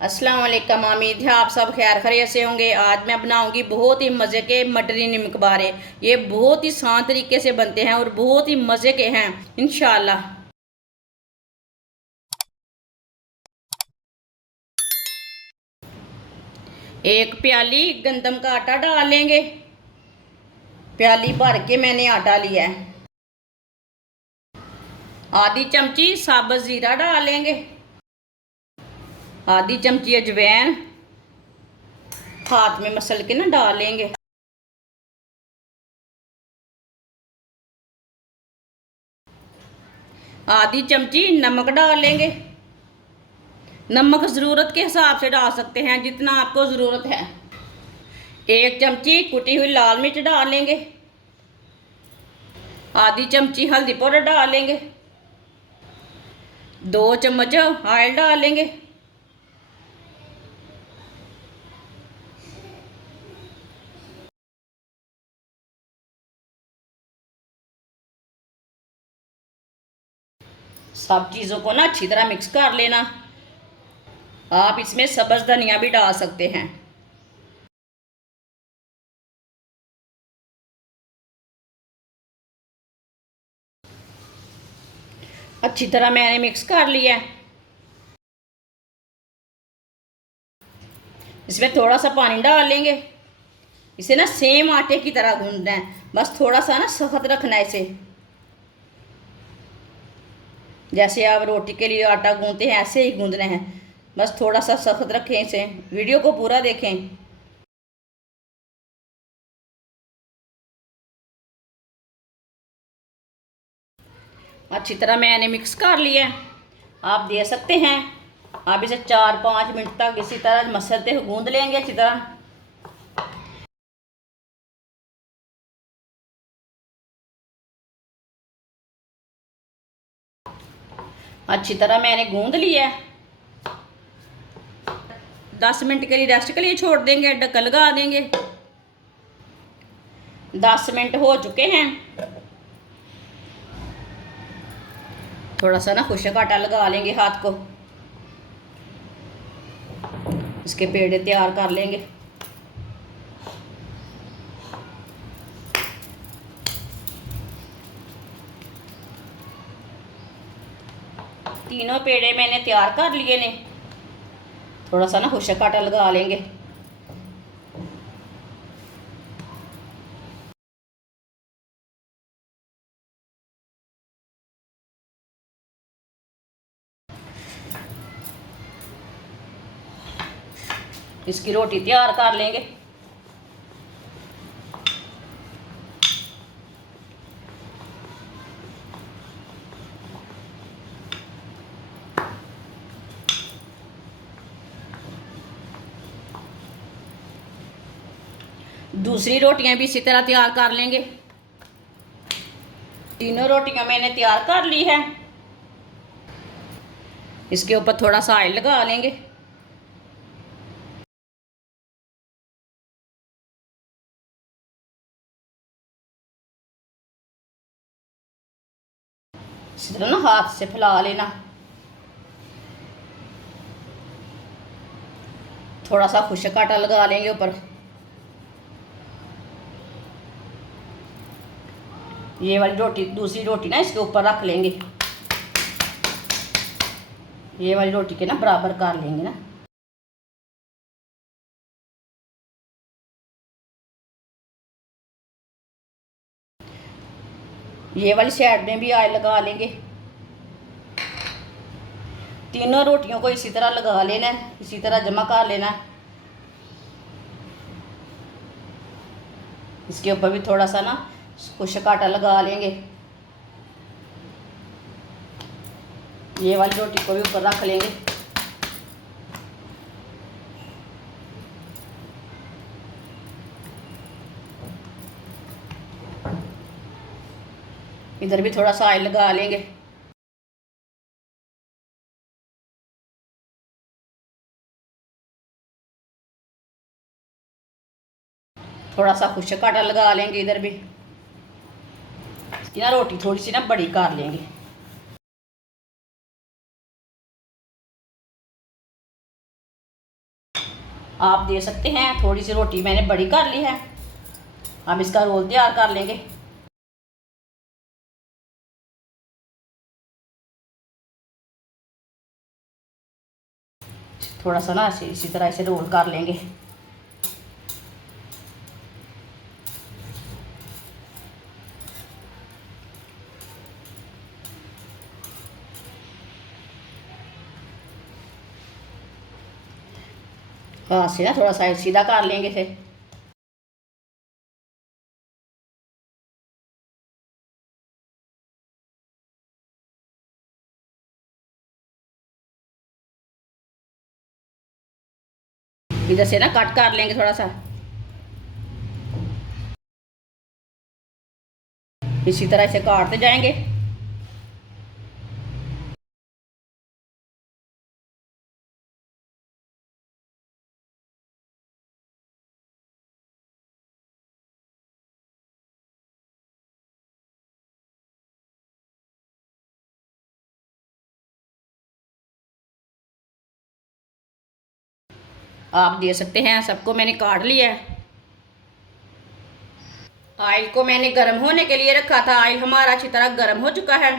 अस्सलाम वालेकुम। उम्मीद है आप सब खैर खैरियत से होंगे। आज मैं बनाऊंगी बहुत ही मज़े के मटरी नमक बारे। ये बहुत ही आसान तरीके से बनते हैं और बहुत ही मज़े के हैं इंशाल्लाह। एक प्याली गंदम का आटा डाल लेंगे। प्याली भर के मैंने आटा लिया है। आधी चमची साबुत ज़ीरा डाल लेंगे। आधी चमची अजवैन हाथ में मसल के ना डाल लेंगे। आधी चमची नमक डाल लेंगे। नमक ज़रूरत के हिसाब से डाल सकते हैं, जितना आपको ज़रूरत है। एक चमची कुटी हुई लाल मिर्च डाल लेंगे। आधी चमची हल्दी पाउडर डाल लेंगे। 2 चम्मच ऑयल डाल लेंगे। सब चीज़ों को ना अच्छी तरह मिक्स कर लेना। आप इसमें सब्ज़ धनिया भी डाल सकते हैं। अच्छी तरह मैंने मिक्स कर लिया है। इसमें थोड़ा सा पानी डाल लेंगे। इसे ना सेम आटे की तरह गूंदना है, बस थोड़ा सा ना सख्त रखना है इसे। जैसे आप रोटी के लिए आटा गूंदते हैं ऐसे ही गूंदना है, बस थोड़ा सा सख्त रखें इसे। वीडियो को पूरा देखें। अच्छी तरह मैंने मिक्स कर लिया है। आप दे सकते हैं। आप इसे 4-5 मिनट तक इसी तरह मसलते हुए गूंद लेंगे अच्छी तरह। अच्छी तरह मैंने गूंद लिया है। 10 मिनट के लिए रेस्ट के लिए छोड़ देंगे, ढक्कन लगा देंगे। 10 मिनट हो चुके हैं। थोड़ा सा ना खुशक आटा लगा लेंगे हाथ को। इसके पेड़े तैयार कर लेंगे। तीनों पेड़े मैंने तैयार कर लिए ने। थोड़ा सा ना खुशक आटा लगा लेंगे। इसकी रोटी तैयार कर लेंगे। दूसरी रोटियां भी इसी तरह तैयार कर लेंगे। तीनों रोटियां मैंने तैयार कर ली है। इसके ऊपर थोड़ा सा ऑयल लगा लेंगे। इसी तरह ना हाथ से फैला लेना। थोड़ा सा खुशक आटा लगा लेंगे ऊपर। ये वाली रोटी, दूसरी रोटी ना इसके ऊपर रख लेंगे। ये वाली रोटी के ना बराबर कर लेंगे ना। ये वाली साइड में भी ऑयल लगा लेंगे। तीनों रोटियों को इसी तरह लगा लेना है, इसी तरह जमा कर लेना है। इसके ऊपर भी थोड़ा सा ना खुशक आटा लगा लेंगे। ये वाली रोटी को भी ऊपर रख लेंगे। इधर भी थोड़ा सा ऑयल लगा लेंगे। थोड़ा सा खुशक आटा लगा लेंगे इधर भी। इसकी ना रोटी थोड़ी सी ना बड़ी कर लेंगे। आप दे सकते हैं। थोड़ी सी रोटी मैंने बड़ी कर ली है। हम इसका रोल तैयार कर लेंगे। थोड़ा सा ना इसी तरह इसे रोल कर लेंगे। हाथ से ना थोड़ा सा सीधा कर लेंगे इसे। इधर से ना कट कर लेंगे थोड़ा सा। इसी तरह इसे काटते जाएंगे। आप दे सकते हैं। सबको मैंने काट लिया है। ऑयल को मैंने गर्म होने के लिए रखा था। ऑयल हमारा अच्छी तरह गर्म हो चुका है।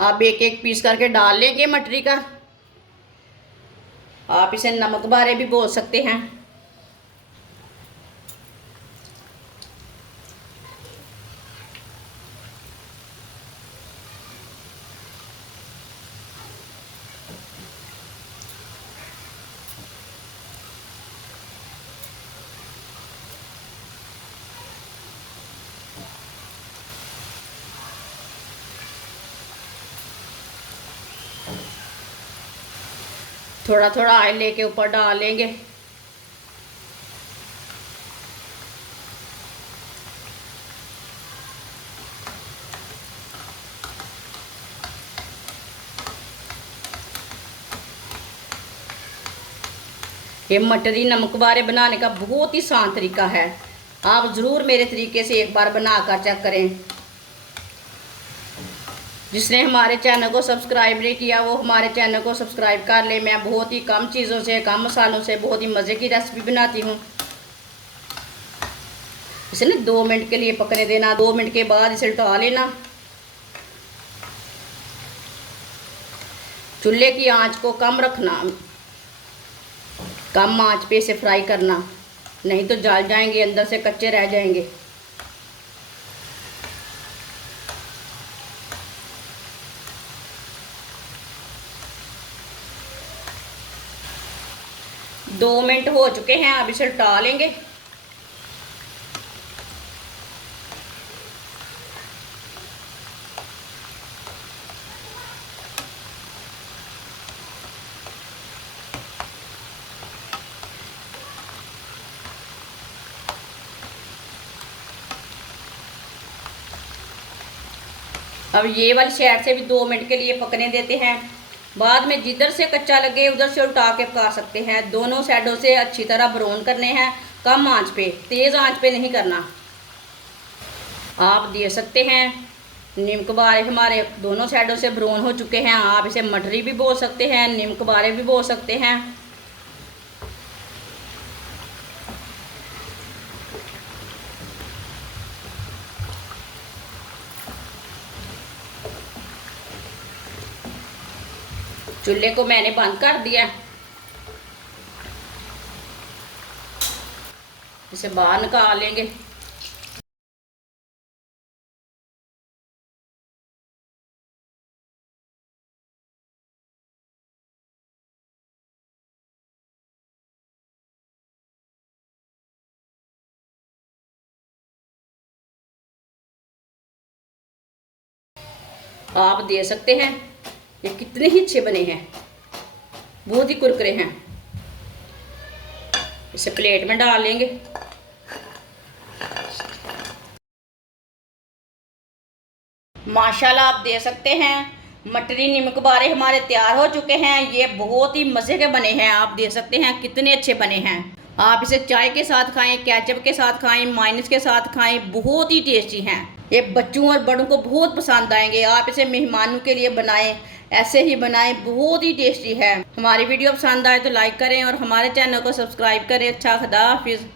आप एक एक पीस करके डाल लेंगे मटरी का। आप इसे नमक बारे भी बोल सकते हैं। थोड़ा थोड़ा ऑयल लेके ऊपर डाल लेंगे। ये मटरी नमक बारे बनाने का बहुत ही आसान तरीका है। आप ज़रूर मेरे तरीके से एक बार बना कर चेक करें। जिसने हमारे चैनल को सब्सक्राइब नहीं किया वो हमारे चैनल को सब्सक्राइब कर ले। मैं बहुत ही कम चीज़ों से, कम मसालों से बहुत ही मज़े की रेसिपी बनाती हूँ। इसे ना 2 मिनट के लिए पकने देना। 2 मिनट के बाद इसे उल्टा लेना। चूल्हे की आंच को कम रखना। कम आंच पे इसे फ्राई करना, नहीं तो जल जाएंगे, अंदर से कच्चे रह जाएंगे। दो मिनट हो चुके हैं। अब इसे उल्टा लेंगे। अब ये वाली साइड से भी 2 मिनट के लिए पकने देते हैं। बाद में जिधर से कच्चा लगे उधर से उल्टा के पका सकते हैं। दोनों साइडों से अच्छी तरह ब्राउन करने हैं। कम आंच पे, तेज़ आंच पे नहीं करना। आप दे सकते हैं। नीम बारे हमारे दोनों साइडों से ब्राउन हो चुके हैं। आप इसे मटरी भी बोल सकते हैं, नीम बारे भी बोल सकते हैं। चूल्हे को मैंने बंद कर दिया। इसे बाहर निकाल लेंगे। आप दे सकते हैं। ये कितने ही अच्छे बने हैं, बहुत ही कुरकुरे हैं। इसे प्लेट में डाल लेंगे। माशाल्लाह आप दे सकते हैं। मटरी नीम बारे हमारे तैयार हो चुके हैं। ये बहुत ही मज़े के बने हैं। आप दे सकते हैं कितने अच्छे बने हैं। आप इसे चाय के साथ खाएं, केचप के साथ खाएं, मायोनीज के साथ खाएं, बहुत ही टेस्टी हैं। ये बच्चों और बड़ों को बहुत पसंद आएंगे। आप इसे मेहमानों के लिए बनाएं, ऐसे ही बनाएं, बहुत ही टेस्टी है। हमारी वीडियो पसंद आए तो लाइक करें और हमारे चैनल को सब्सक्राइब करें। अच्छा, खुदा हाफिज़।